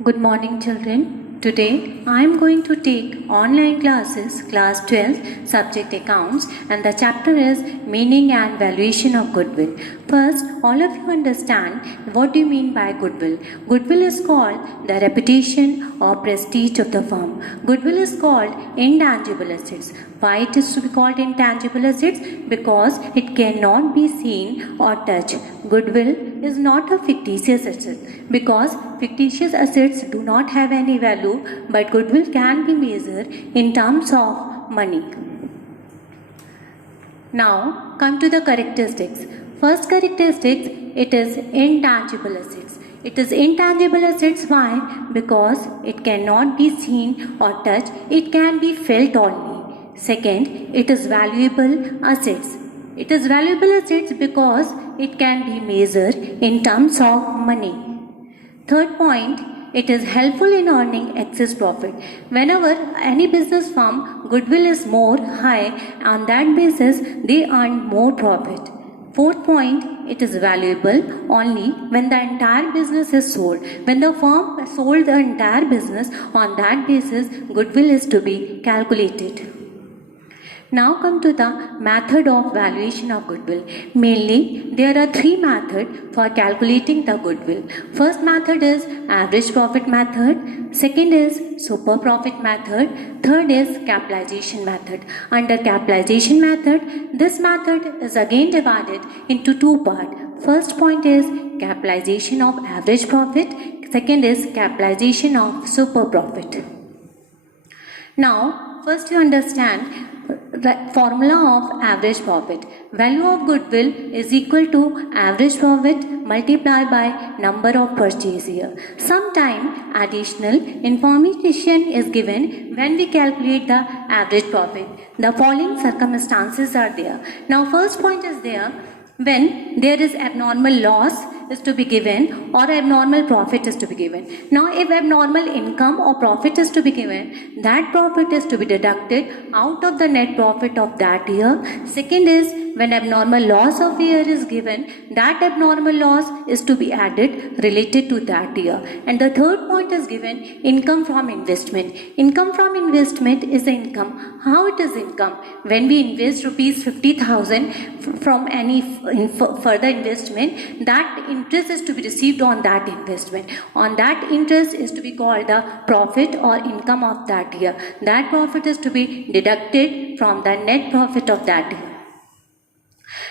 Good morning, children. Today I am going to take online classes, class 12, subject accounts, and the chapter is meaning and valuation of goodwill. First, all of you understand what do you mean by goodwill. Goodwill is called the reputation or prestige of the firm. Goodwill is called intangible assets. Why it is to be called intangible assets? Because it cannot be seen or touched. Goodwill is not a fictitious asset because fictitious assets do not have any value, but goodwill can be measured in terms of money. Now come to the characteristics. First characteristics, it is intangible assets. It is intangible assets. Why? Because it cannot be seen or touched. It can be felt only. Second, it is valuable assets. It is valuable assets because it can be measured in terms of money. Third point, it is helpful in earning excess profit. Whenever any business firm goodwill is more high, on that basis they earn more profit. Fourth point, it is valuable only when the entire business is sold. When the firm sold the entire business, on that basis goodwill is to be calculated. Now come to the method of valuation of goodwill. Mainly, there are three methods for calculating the goodwill. First method is average profit method. Second is super profit method. Third is capitalization method. Under capitalization method, this method is again divided into two parts. First point is capitalization of average profit. Second is capitalization of super profit. Now, first you understand the formula of average profit. Value of goodwill is equal to average profit multiplied by number of purchase year. Sometime additional information is given when we calculate the average profit. The following circumstances are there. Now first point is there when there is abnormal loss is to be given or abnormal profit is to be given. Now if abnormal income or profit is to be given, that profit is to be deducted out of the net profit of that year. Second is when abnormal loss of year is given, that abnormal loss is to be added related to that year. And the third point is given income from investment. Income from investment is the income. How it is income? When we invest rupees 50,000 from any further investment, that interest is to be received on that investment. On that interest is to be called the profit or income of that year. That profit is to be deducted from the net profit of that year.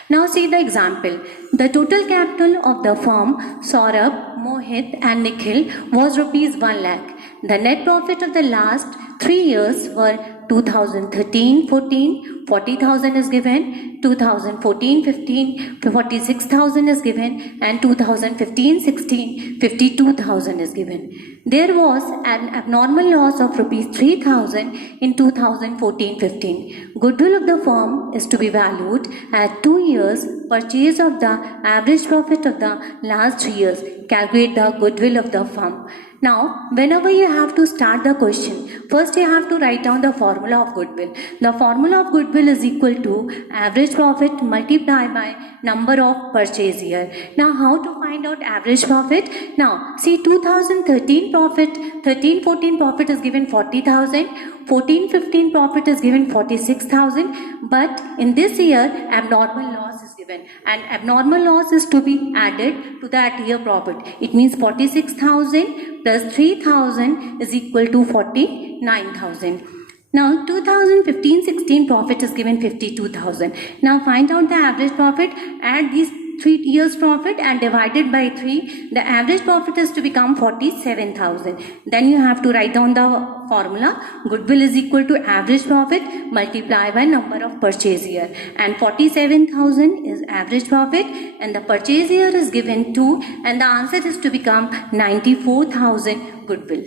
Now see the example. The total capital of the firm Saurabh, Mohit and Nikhil was rupees 1 lakh. The net profit of the last 3 years were 2013-14, 40,000 is given, 2014-15, 46,000 is given, and 2015-16, 52,000 is given. There was an abnormal loss of rupees 3,000 in 2014-15. Goodwill of the firm is to be valued at 2 years purchase of the average profit of the last 3 years. Calculate the goodwill of the firm. Now, whenever you have to start the question, first you have to write down the formula of goodwill. The formula of goodwill is equal to average profit multiplied by number of purchase year. Now, how to find out average profit? Now, see 2013 profit, 13-14 profit is given 40,000, 14-15 profit is given 46,000, but in this year abnormal loss is given and abnormal loss is to be added to that year profit. It means 46,000 plus 3,000 is equal to 49,000. Now 2015-16 profit is given 52,000. Now find out the average profit, add these 3 years profit and divided by 3, the average profit is to become 47,000. Then you have to write down the formula. Goodwill is equal to average profit multiplied by number of purchase year, and 47,000 is average profit and the purchase year is given 2 and the answer is to become 94,000 goodwill.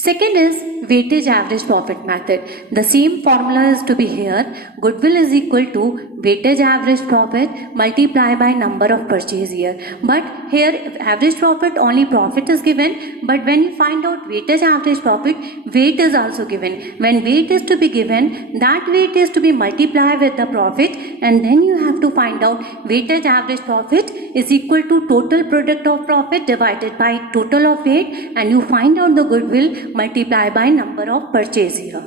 Second is weightage average profit method. The same formula is to be here. Goodwill is equal to weightage average profit multiplied by number of purchase year. But here average profit, only profit is given. But when you find out weightage average profit, weight is also given. When weight is to be given, that weight is to be multiplied with the profit, and then you have to find out weightage average profit is equal to total product of profit divided by total of weight, and you find out the goodwill multiply by number of purchase year.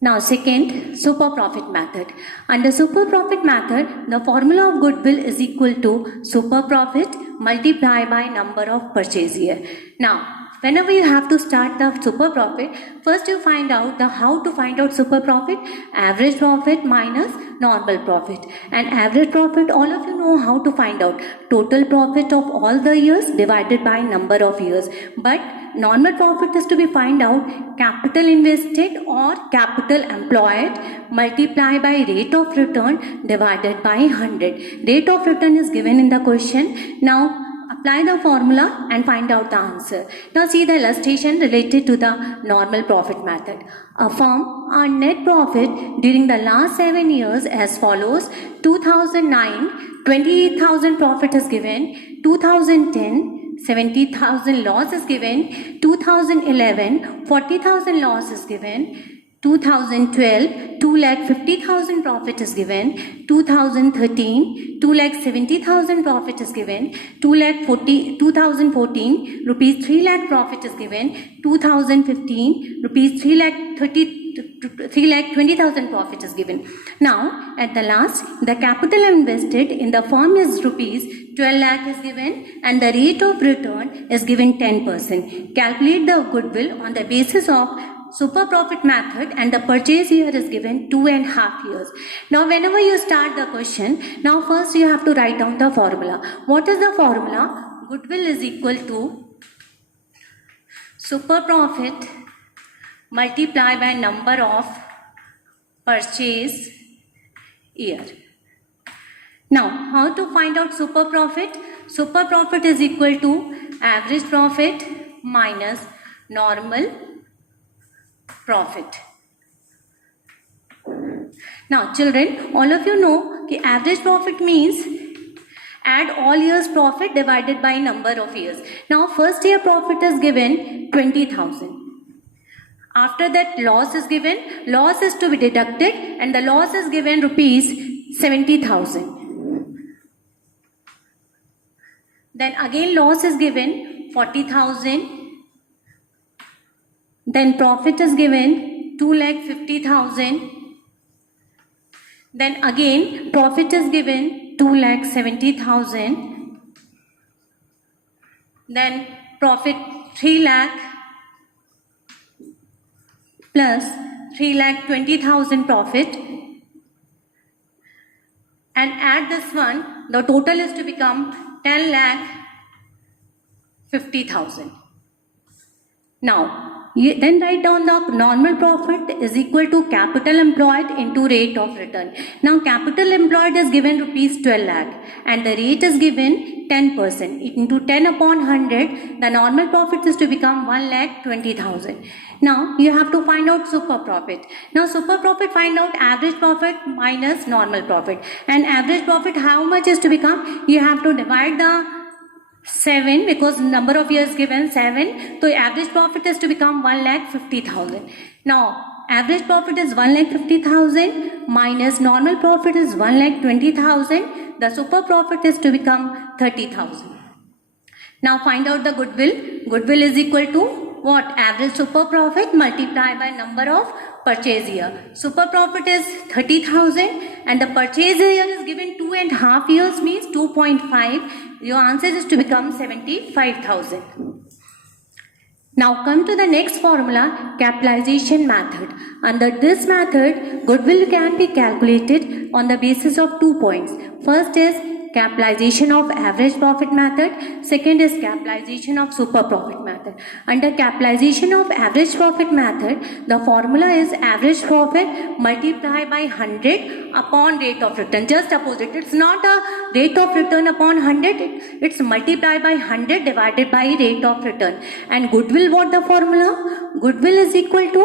Now second, super profit method. Under super profit method, the formula of goodwill is equal to super profit multiplied by number of purchase year. Now, whenever you have to start the super profit, first you find out the how to find out super profit, average profit minus normal profit. And average profit, all of you know how to find out, total profit of all the years divided by number of years. But normal profit is to be find out capital invested or capital employed multiplied by rate of return divided by 100. Rate of return is given in the question. Now apply the formula and find out the answer. Now see the illustration related to the normal profit method. A firm earned net profit during the last 7 years as follows. 2009, 28,000 profit is given. 2010, 70,000 loss is given. 2011, 40,000 loss is given. 2012, 2,50,000 profit is given. 2013, 2,70,000 profit is given. 2014, rupees 3 lakh profit is given. 2015, rupees 3,20,000 profit is given. Now, at the last, the capital invested in the firm is rupees 12 lakh is given, and the rate of return is given 10%. Calculate the goodwill on the basis of super profit method, and the purchase year is given 2.5 years. Now whenever you start the question, now first you have to write down the formula. What is the formula? Goodwill is equal to super profit multiplied by number of purchase year. Now how to find out super profit? Super profit is equal to average profit minus normal profit. Now children, all of you know that average profit means add all years profit divided by number of years. Now first year profit is given 20,000. After that loss is given, loss is to be deducted, and the loss is given rupees 70,000. Then again loss is given 40,000. Then profit is given 2,50,000. Then again profit is given 2,70,000. Then profit 3 lakh plus 3,20,000 profit. And add this one, the total is to become 10,50,000. Now, then write down the normal profit is equal to capital employed into rate of return. Now capital employed is given rupees 12 lakh and the rate is given 10%. Into 10 upon 100, the normal profit is to become 1,20,000. Now you have to find out super profit. Now super profit, find out average profit minus normal profit. And average profit, how much is to become? You have to divide the 7 because number of years given 7. So average profit is to become 1,50,000. Now average profit is 1,50,000 minus normal profit is 1,20,000. The super profit is to become 30,000. Now find out the goodwill. Goodwill is equal to what? Average super profit multiplied by number of purchase year. Super profit is 30,000 and the purchase year is given 2.5 years, means 2.5. Your answer is to become 75,000. Now come to the next formula, capitalization method. Under this method, goodwill can be calculated on the basis of 2 points. First is capitalization of average profit method. Second is capitalization of super profit method. Under capitalization of average profit method, the formula is average profit multiplied by 100 upon rate of return. Just opposite. It's not a rate of return upon 100. It's multiplied by 100 divided by rate of return. And goodwill, what the formula? Goodwill is equal to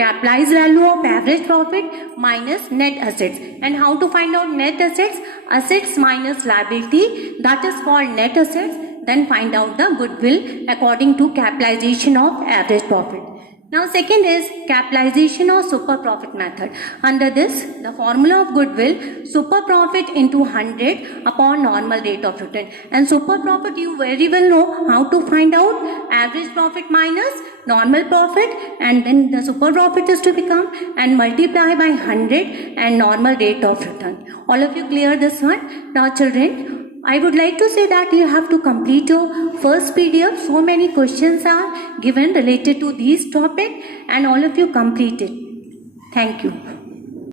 capitalized value of average profit minus net assets. And how to find out net assets? Assets minus liability, that is called net assets. Then find out the goodwill according to capitalization of average profit. Now second is capitalization of super profit method. Under this, the formula of goodwill, super profit into 100 upon normal rate of return. And super profit, you very well know how to find out average profit minus normal profit, and then the super profit is to become and multiply by 100 and normal rate of return. All of you clear this one? Now children, I would like to say that you have to complete your first PDF. So many questions are given related to these topic and all of you complete it. Thank you.